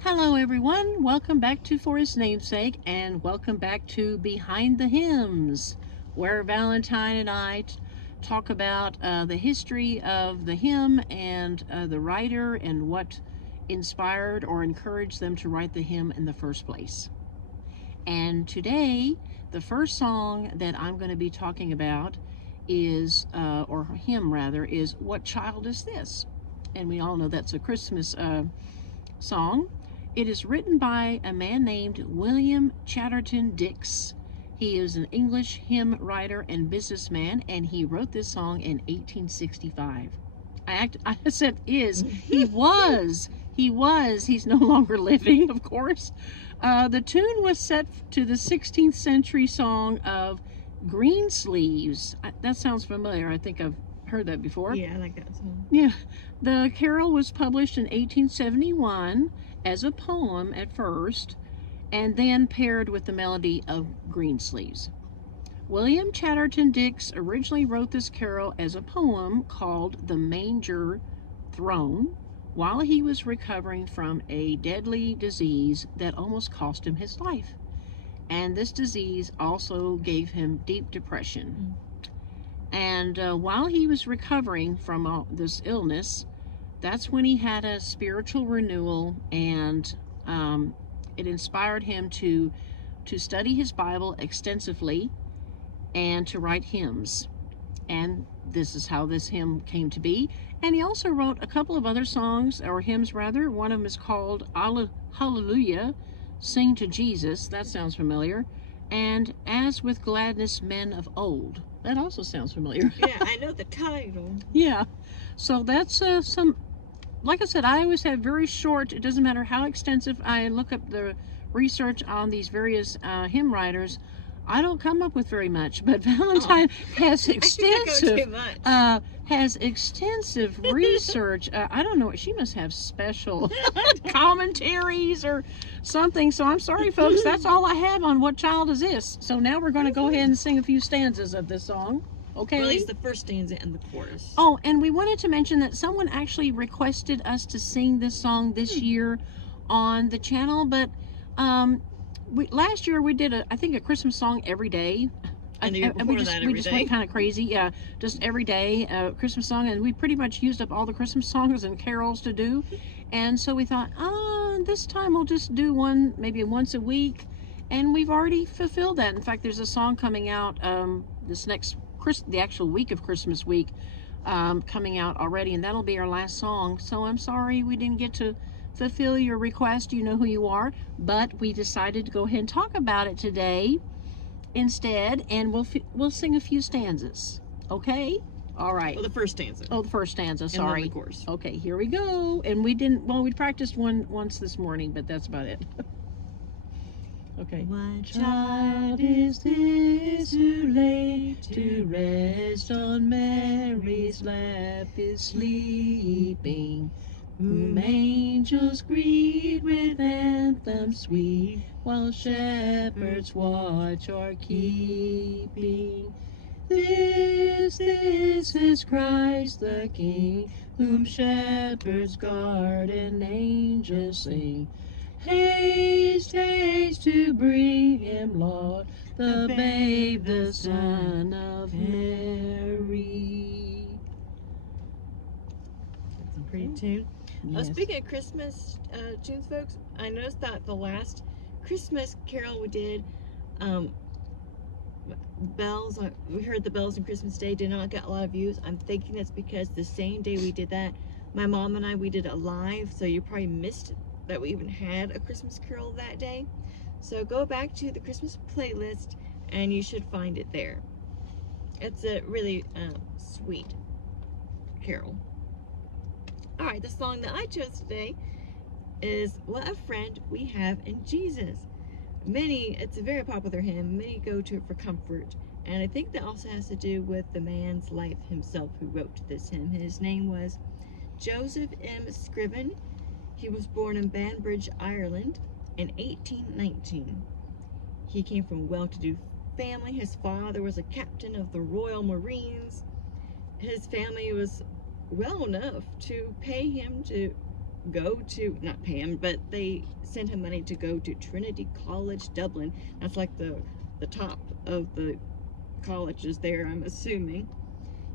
Hello, everyone. Welcome back to For His Namesake, and welcome back to Behind the Hymns, where Valentine and I talk about the history of the hymn and the writer and what inspired or encouraged them to write the hymn in the first place. And today, the first song that I'm going to be talking about is, or hymn rather, is What Child Is This? And we all know that's a Christmas song. It is written by a man named William Chatterton Dix. He is an English hymn writer and businessman, and he wrote this song in 1865. I said is. He was. He was. He's no longer living, of course. The tune was set to the 16th century song of Greensleeves. That sounds familiar. I think I've heard that before. Yeah, I like that song. Yeah. The carol was published in 1871 as a poem at first, and then paired with the melody of Greensleeves. William Chatterton Dix originally wrote this carol as a poem called The Manger Throne while he was recovering from a deadly disease that almost cost him his life. And this disease also gave him deep depression. And while he was recovering from this illness, that's when he had a spiritual renewal, and it inspired him to study his Bible extensively and to write hymns. And this is how this hymn came to be. And he also wrote a couple of other songs, or hymns rather. One of them is called Hallelujah, Sing to Jesus. That sounds familiar. And As with Gladness Men of Old. That also sounds familiar. Yeah, I know the title. Yeah. So that's some, like I said, I always have very short, it doesn't matter how extensive I look up the research on these various hymn writers, I don't come up with very much, but Valentine has extensive research. I don't know, she must have special commentaries or something. So I'm sorry, folks, that's all I have on What Child Is This? So now we're going to go ahead and sing a few stanzas of this song. Okay. Well, at least the first stanza and the chorus. Oh, and we wanted to mention that someone actually requested us to sing this song this year on the channel, but last year we did I think a Christmas song every day. And the year before we just went kind of crazy. Yeah, just every day Christmas song, and we pretty much used up all the Christmas songs and carols to do. And so we thought, this time we'll just do one maybe once a week, and we've already fulfilled that. In fact, there's a song coming out the actual week of Christmas week coming out already, and that'll be our last song. So I'm sorry we didn't get to fulfill your request. You know who you are, but we decided to go ahead and talk about it today instead, and we'll sing a few stanzas. Okay? All right. Well, the first stanza. Oh, the first stanza, sorry. And then the chorus. Okay, here we go. And we practiced once this morning, but that's about it. Okay. What child is this who lay to rest on Mary's lap is sleeping, whom angels greet with anthems sweet, while shepherds watch are keeping? This is Christ the King, whom shepherds guard and angels sing. Haste, haste to bring him, Lord, the babe, the Son of Mary. That's a pretty tune. Yes. Speaking of Christmas tunes, folks, I noticed that the last Christmas carol we did, bells, we heard the bells on Christmas Day, did not get a lot of views. I'm thinking it's because the same day we did that, my mom and I, we did it live, so you probably missed that we even had a Christmas carol that day. So go back to the Christmas playlist and you should find it there. It's a really sweet carol. Alright, the song that I chose today is What a Friend We Have in Jesus. It's a very popular hymn. Many go to it for comfort, and I think that also has to do with the man's life himself who wrote this hymn. His name was Joseph M. Scriven. He was born in Banbridge, Ireland in 1819. He came from a well-to-do family. His father was a captain of the Royal Marines. His family was well enough to pay him to go to, not pay him, but they sent him money to go to Trinity College, Dublin. That's like the top of the colleges there, I'm assuming.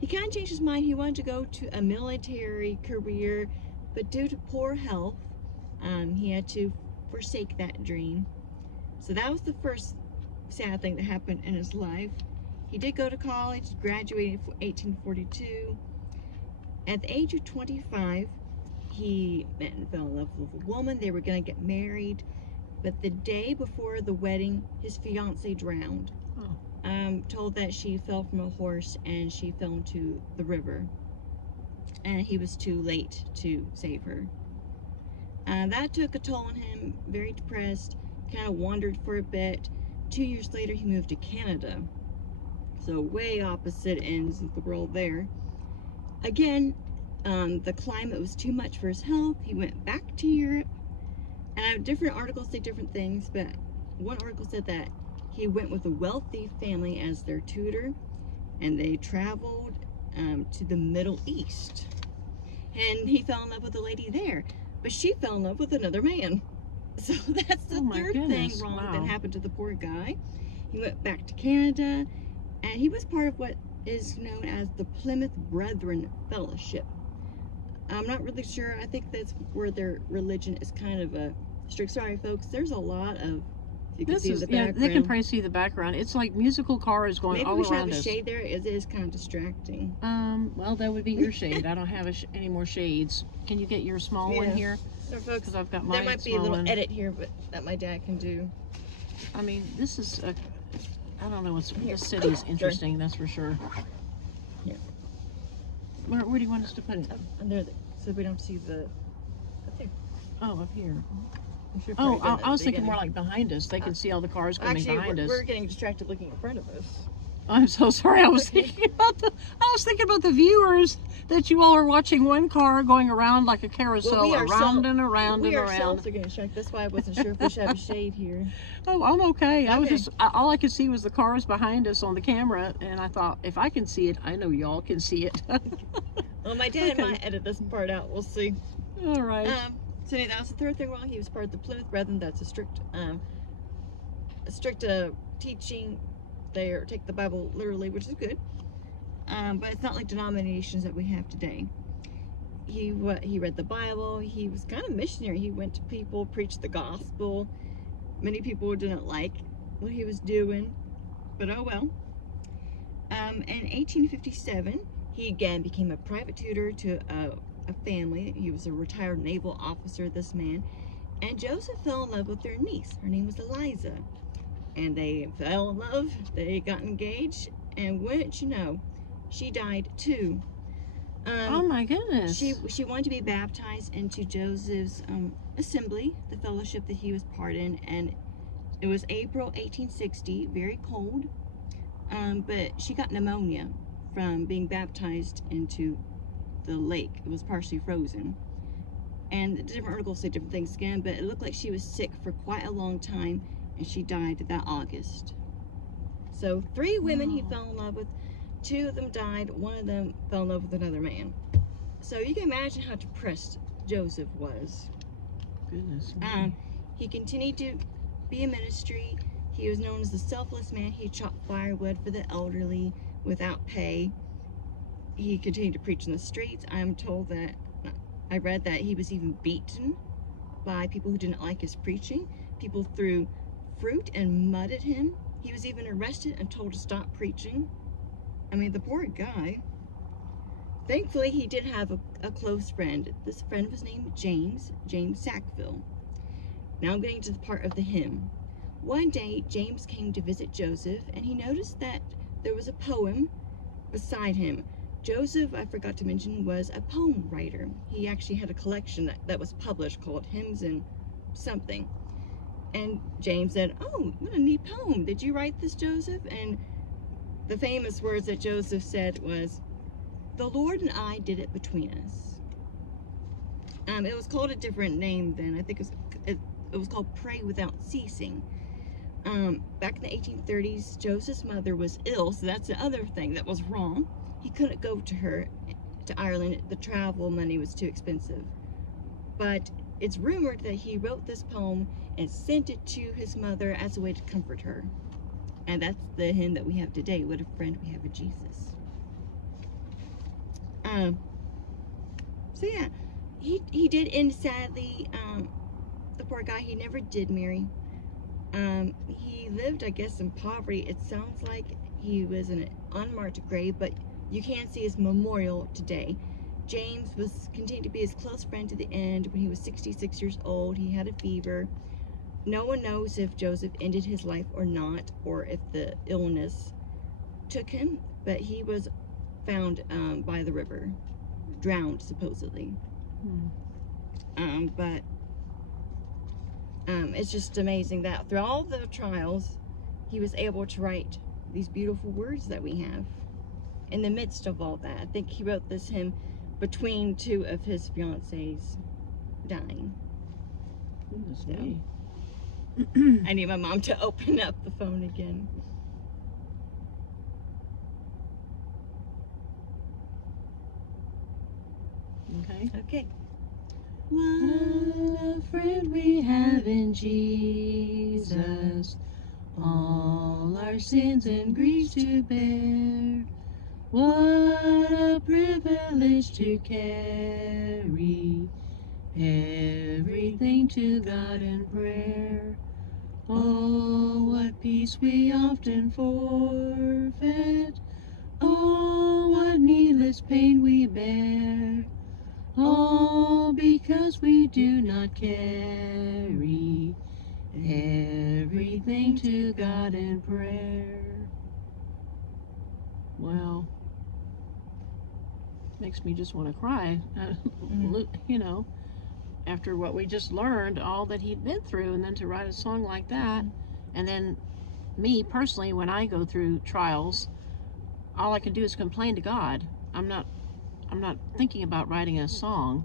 He kind of changed his mind. He wanted to go to a military career, but due to poor health, he had to forsake that dream. So that was the first sad thing that happened in his life. He did go to college, graduated in 1842. At the age of 25, he met and fell in love with a woman. They were going to get married, but the day before the wedding, his fiancée drowned. Told that she fell from a horse and she fell into the river, and he was too late to save her. That took a toll on him, very depressed, kind of wandered for a bit. 2 years later, he moved to Canada. So way opposite ends of the world there. Again, the climate was too much for his health. He went back to Europe. And different articles say different things, but one article said that he went with a wealthy family as their tutor, and they traveled to the Middle East. And he fell in love with a lady there, but she fell in love with another man. So that's the third thing wrong that happened to the poor guy. He went back to Canada, and he was part of what is known as the Plymouth Brethren Fellowship. I'm not really sure. I think that's where their religion is kind of a strict. Sorry, folks. There's a lot of. You can see the background. They can probably see the background. It's like musical cars going all around us. Maybe we should have a shade there. It is kind of distracting. Well, that would be your shade. I don't have any more shades. Can you get your small one here? So, folks, because I've got my there might be a little edit here, but that my dad can do. I mean, this is a. I don't know. This city is interesting. That's for sure. Yeah. Where do you want us to put it? Up under so we don't see the. Up there. Oh, up here. Oh, I was thinking more like behind us. They can see all the cars coming behind us. We're getting distracted looking in front of us. I'm so sorry. I was thinking about the viewers, that you all are watching one car going around like a carousel, around and around and around. We ourselves are getting distracted. That's why I wasn't sure if we should have a shade here. Oh, I'm okay. I was just all I could see was the cars behind us on the camera, and I thought, if I can see it, I know y'all can see it. Well, my dad might edit this part out. We'll see. All right. So anyway, that was the third thing wrong. He was part of the Plymouth Brethren. That's a strict teaching. They take the Bible literally, which is good. But it's not like denominations that we have today. He read the Bible. He was kind of missionary. He went to people, preached the gospel. Many people didn't like what he was doing, but oh well. In 1857, he again became a private tutor to a family. He was a retired naval officer, this man, and Joseph fell in love with their niece. Her name was Eliza, and they fell in love. They got engaged, and wouldn't you know, she died too. Oh my goodness. She wanted to be baptized into Joseph's assembly, the fellowship that he was part in, and it was April 1860, very cold, but she got pneumonia from being baptized into the lake. It was partially frozen, and the different articles say different things again, but it looked like she was sick for quite a long time, and she died that August. So 3 women he fell in love with. 2 of them died. 1 of them fell in love with another man. So you can imagine how depressed Joseph was. Goodness. He continued to be in ministry. He was known as the selfless man. He chopped firewood for the elderly without pay. He continued to preach in the streets. I'm told that, I read that he was even beaten by people who didn't like his preaching. People threw fruit and mud at him. He was even arrested and told to stop preaching. I mean, the poor guy. Thankfully, he did have a close friend. This friend was named James Sackville. Now I'm getting to the part of the hymn. One day, James came to visit Joseph, and he noticed that there was a poem beside him. Joseph, I forgot to mention, was a poem writer. He actually had a collection that was published called Hymns and something. And James said, "Oh, what a neat poem. Did you write this, Joseph?" And the famous words that Joseph said was, "The Lord and I did it between us." It was called a different name then. I think it was called Pray Without Ceasing. Back in the 1830s, Joseph's mother was ill, so that's the other thing that was wrong. He couldn't go to her, to Ireland. The travel money was too expensive. but it's rumored that he wrote this poem and sent it to his mother as a way to comfort her. And that's the hymn that we have today. What a friend we have in Jesus. So yeah, he did end sadly. The poor guy, he never did marry. He lived, I guess, in poverty. It sounds like he was in an unmarked grave, but you can see his memorial today. James continued to be his close friend to the end. When he was 66 years old, he had a fever. No one knows if Joseph ended his life or not, or if the illness took him, but he was found by the river, drowned supposedly. But it's just amazing that through all the trials, he was able to write these beautiful words that we have in the midst of all that. I think he wrote this hymn between two of his fiancées dying. Goodness So, me. I need my mom to open up the phone again. Okay. Okay. What a friend we have in Jesus, all our sins and griefs to bear. What a privilege to carry everything to God in prayer. Oh, what peace we often forfeit. Oh, what needless pain we bear. All because we do not carry everything to God in prayer. Well, makes me just want to cry. You know, after what we just learned, all that he'd been through, and then to write a song like that, and then me personally, when I go through trials, all I can do is complain to God. I'm not thinking about writing a song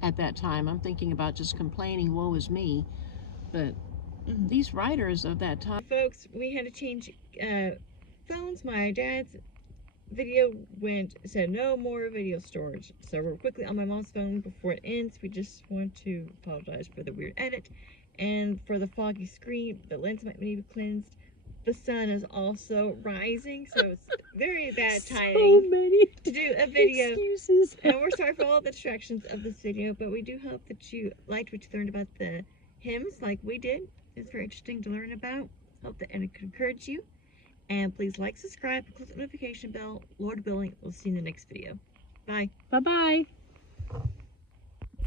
at that time. I'm thinking about just complaining, woe is me. But these writers of that time... Folks, we had to change phones. My dad's video said no more video storage. So we're quickly on my mom's phone before it ends. We just want to apologize for the weird edit and for the foggy screen. The lens might need to be cleansed. The sun is also rising, so it's very bad timing So many to do a video. excuses. And we're sorry for all the distractions of this video, but we do hope that you liked what you learned about the hymns like we did. It's very interesting to learn about. Hope that it could encourage you. And please like, subscribe, and click the notification bell. Lord willing, we'll see you in the next video. Bye. Bye-bye.